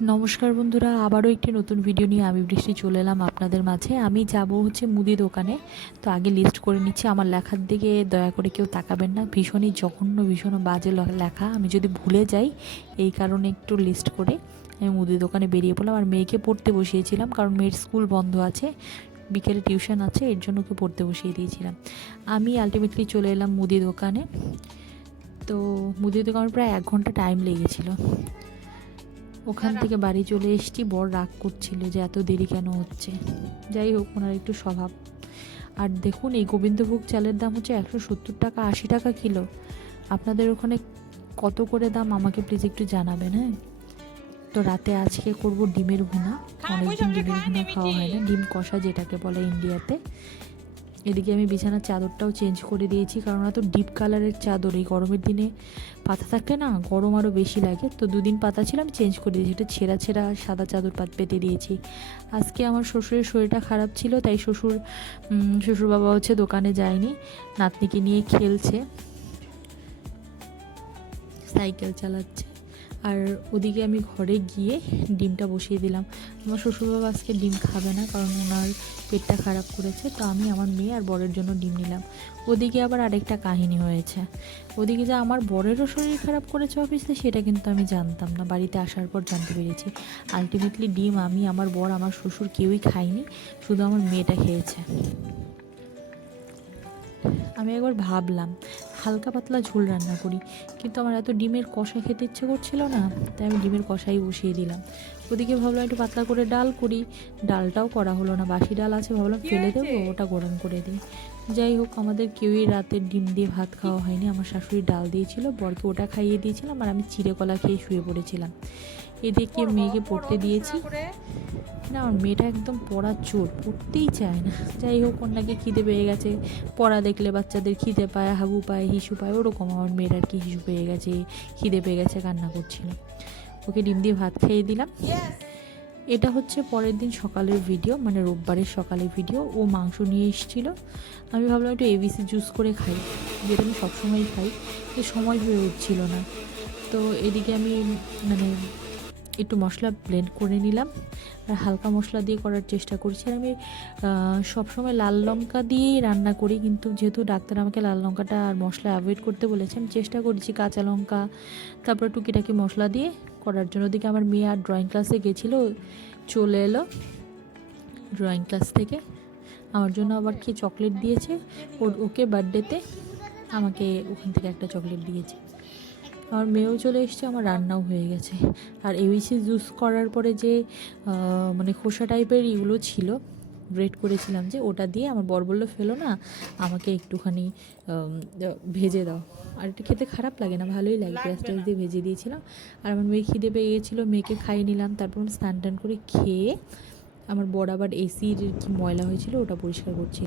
নমস্কার বন্ধুরা, আবারও একটি নতুন ভিডিও নিয়ে আমি বৃষ্টি চলে এলাম আপনাদের মাঝে। আমি যাব হচ্ছে মুদি দোকানে। তো আগে লিস্ট করে নিচ্ছি। আমার লেখার দিকে দয়া করে কেউ তাকাবেন না, ভীষণই জঘন্য, ভীষণ বাজে লেখা। আমি যদি ভুলে যাই এই কারণে একটু লিস্ট করে আমি মুদি দোকানে বেরিয়ে পড়লাম। আর মেয়েকে পড়তে বসিয়েছিলাম, কারণ মেয়ের স্কুল বন্ধ আছে, বিকেলে টিউশন আছে, এর জন্য ওকে পড়তে বসিয়ে দিয়েছিলাম। আমি আলটিমেটলি চলে এলাম মুদি দোকানে। তো মুদি দোকানে প্রায় 1 ঘন্টা টাইম লেগেছিলো। ওখান থেকে বাড়ি চলে এসেছি। বড় রাগ করছিল যে এত দেরি কেন হচ্ছে। যাই হোক, ওনার একটু স্বভাব। আর দেখুন, এই গোবিন্দভোগ চালের দাম হচ্ছে 170 টাকা, 80 টাকা কিলো। আপনাদের ওখানে কত করে দাম আমাকে প্লিজ একটু জানাবেন। হ্যাঁ, তো রাতে আজকে করব ডিমের ভুনা। অনেকদিন ডিমের ভুনা খাওয়া হয় না, ডিম কষা যেটাকে বলে ইন্ডিয়াতে। এদিকে আমি বিছানার চাদরটাও চেঞ্জ করে দিয়েছি, কারণ এত ডিপ কালারের চাদর এই গরমের দিনে পাতা থাকলে না গরম আরও বেশি লাগে। তো 2 দিন পাতা ছিল, আমি চেঞ্জ করে দিয়েছি। এটা ছেঁড়া ছেঁড়া সাদা চাদর পেতে দিয়েছি। আজকে আমার শ্বশুরের শরীরটা খারাপ ছিল, তাই শ্বশুর বাবা হচ্ছে দোকানে যায়নি, নাতনিকে নিয়ে খেলছে, সাইকেল চালাচ্ছে। আর ওদিকে আমি ঘরে গিয়ে ডিমটা বসিয়ে দিলাম। আমার শ্বশুরবাবা আজকে ডিম খাবে না, কারণ ওনার পেটটা খারাপ করেছে। তো আমি আমার মেয়ে আর বরের জন্য ডিম নিলাম। ওদিকে আবার আরেকটা কাহিনী হয়েছে। ওদিকে যে আমার বরেরও শরীর খারাপ করেছে অফিসে, সেটা কিন্তু আমি জানতাম না, বাড়িতে আসার পর জানতে পেরেছি। আলটিমেটলি ডিম আমি, আমার বর, আমার শ্বশুর কেউই খাইনি, শুধু আমার মেয়েটা খেয়েছে। আমি একবার ভাবলাম হালকা পাতলা ঝোল রান্না করি, কিন্তু আমার এত ডিমের কষা খেতে ইচ্ছে করছিল না, তাই আমি ডিমের কষাই বসিয়ে দিলাম। ওদিকে ভাবলাম একটু পাতলা করে ডাল করি, ডালটাও করা হলো না, বাসি ডাল আছে, ভাবলাম ফেলে দেবো, ওটা গরম করে দিই। যাই হোক, আমাদের কেউই রাতের ডিম দিয়ে ভাত খাওয়া হয়নি। আমার শাশুড়ি ডাল দিয়েছিল, বরকে ওটা খাইয়ে দিয়েছিলাম, আর আমি চিড়ে কলা খেয়ে শুয়ে পড়েছিলাম। এদিকে মেয়েকে পড়তে দিয়েছি। না, আমার মেয়েটা একদম পড়ার চোর, পড়তেই চায় না। যাই হোক, ওনাকে খিদে পেয়ে গেছে। পড়া দেখলে বাচ্চাদের খিদে পায়, হাগু পায়, হিসু পায়, ওরকম আমার মেয়ের আর কি হিসু পেয়ে গেছে, খিদে পেয়ে গেছে, কান্না করছিল। ওকে ডিম দিয়ে ভাত খাইয়ে দিলাম। এটা হচ্ছে পরের দিন সকালের ভিডিও, মানে রোববারের সকালের ভিডিও। ও মাংস নিয়ে এসেছিলো। আমি ভাবলাম একটু এবিসি জুস করে খাই, যেটা আমি সবসময়ই খাই, তো সময় হয়ে উঠছিল না। তো এদিকে আমি মানে একটু মশলা ব্লেন্ড করে নিলাম, আর হালকা মশলা দিয়ে করার চেষ্টা করছি। আর আমি সবসময় লাল লঙ্কা দিয়েই রান্না করি, কিন্তু যেহেতু ডাক্তার আমাকে লাল লঙ্কাটা আর মশলা অ্যাভয়েড করতে বলেছে, আমি চেষ্টা করছি কাঁচা লঙ্কা, তারপর টুকিটাকি মশলা দিয়ে করার জন্য। ওদিকে আমার মেয়ে আর ড্রয়িং ক্লাসে গেছিলো, চলে এলো ড্রয়িং ক্লাস থেকে। আমার জন্য আবার কি চকলেট দিয়েছে, ওকে বার্থডেতে আমাকে ওখান থেকে একটা চকলেট দিয়েছে। আমার মেয়েও চলে এসছে, আমার রান্নাও হয়ে গেছে। আর এবিসি জুস করার পরে যে মানে খোসা টাইপের এগুলো ছিল, গ্রেট করেছিলাম যে, ওটা দিয়ে আমার বর বললো ফেলো না, আমাকে একটুখানি ভেজে দাও। আর এটা খেতে খারাপ লাগে না, ভালোই লাগে, পেঁয়াজ টেয়াজ দিয়ে ভেজে দিয়েছিলাম। আর আমার মেয়ে খিদে পেয়ে গেছিলো, মেয়েকে খাইয়ে নিলাম। তারপর স্নান টান করে খেয়ে আমার বর আবার এসির কি ময়লা হয়েছিল ওটা পরিষ্কার করছিল।